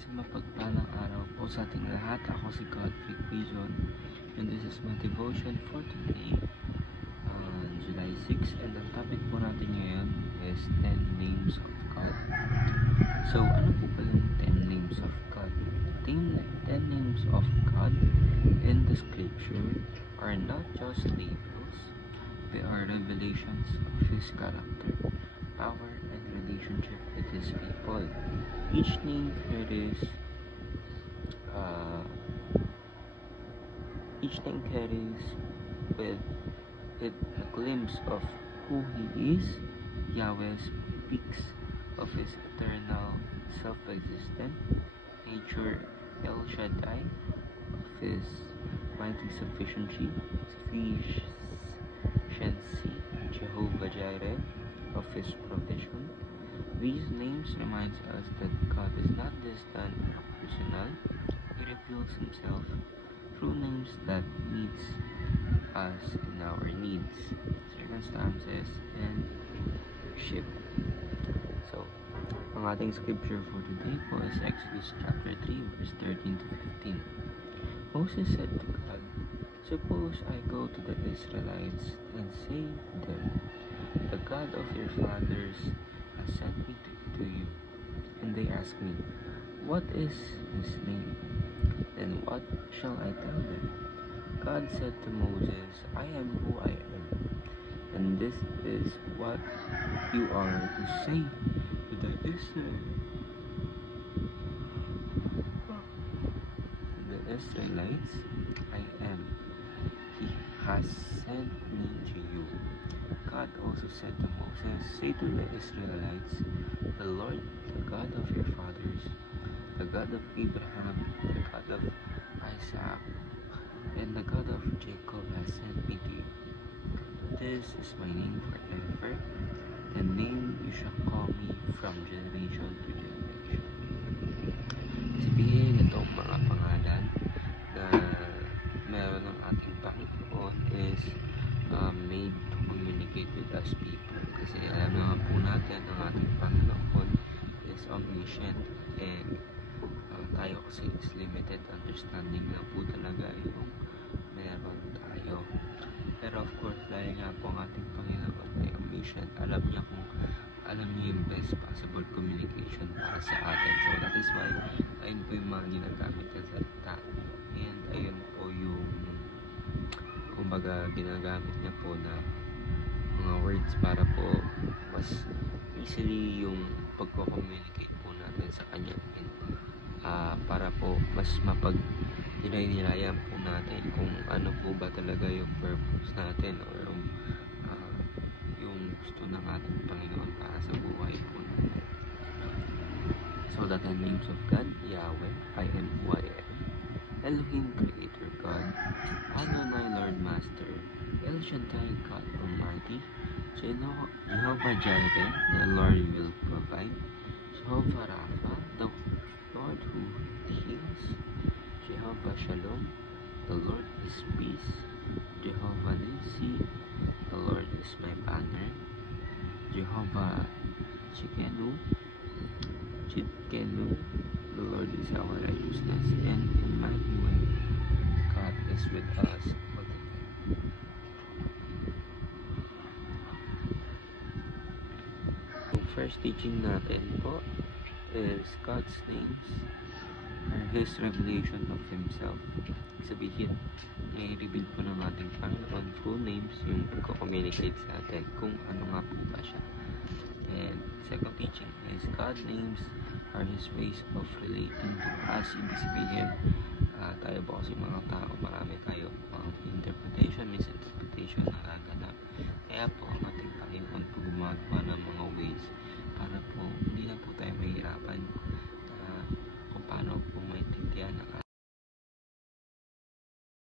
Sa mapagpalang araw po sa ating lahat, ako si Godfrey Quizon, and this is my devotion for today, July 6, and ang topic po natin ngayon is 10 Names of God. So, ano po ba yung 10 Names of God? 10 Names of God in the Scripture are not just labels, they are revelations of His character, power, and relationship with His people. Each name carries with it a glimpse of who He is. Yahweh speaks of His eternal, self-existent nature. El Shaddai of His mighty sufficiency. Jehovah Jireh of His provision. These names remind us that God is not distant or personal. He reveals Himself through names that meets us in our needs, circumstances, and worship. So, ang ating scripture for today po is Exodus chapter 3, verse 13 to 15. Moses said to God, "Suppose I go to the Israelites and say to them, the God of your fathers has sent me to you. And they ask me, what is His name? Then what shall I tell them?" God said to Moses, "I am who I am. And this is what you are to say to the Israelites, I am. He has sent me to you." God also said to Moses, "Say to the Israelites, the Lord, the God of your fathers, the God of Abraham, the God of Isaac, and the God of Jacob has sent me to you. This is my name forever, the name you shall call me from generation to generation." Sabihin itong mga pangalan na meron ng ating Panginoon is made to communicate with us people. Kasi alam naman po natin ang ating Panginoon is omniscient, and tayo kasi is limited understanding na po talaga yung meron tayo. Pero of course, dahil nga po ang ating Panginoon ay omniscient, alam niya yung best possible communication para sa atin. So that is why ayun po yung mga ginagamit na salita, and ayun po yung kumbaga ginagamit niya po na mga words para po mas easily yung pagko-communicate po natin sa kanya, para po mas nilay-nilayan po natin kung ano po ba talaga yung purpose natin or yung gusto ng ating Panginoon para sa buhay po natin. So the 10 names of God: Yahweh, I am who I am. Elohim, Creator God. Adonai, Lord Master. El Shaddai, God Almighty. Jehovah Jireh, the Lord will provide. Jehovah Rapha, the Lord who heals. Jehovah Shalom, the Lord is peace. Jehovah Nissi, the Lord is my banner. Jehovah Chikenu, the Lord is our righteousness. And Emmanuel, God is with us all the time. Yung first teaching natin po is God's names are His revelation of Himself. Sabihin, i-reveal po ng ating Panginoon through names yung pagko-communicate sa atin kung ano nga po ba siya. And second teaching is God's names are His ways of relating to us. Ibig sabihin, tayo po kasi mga tao, marami tayo misinterpretation na gaganap. Kaya po ang ating Panginoon po gumagawa ng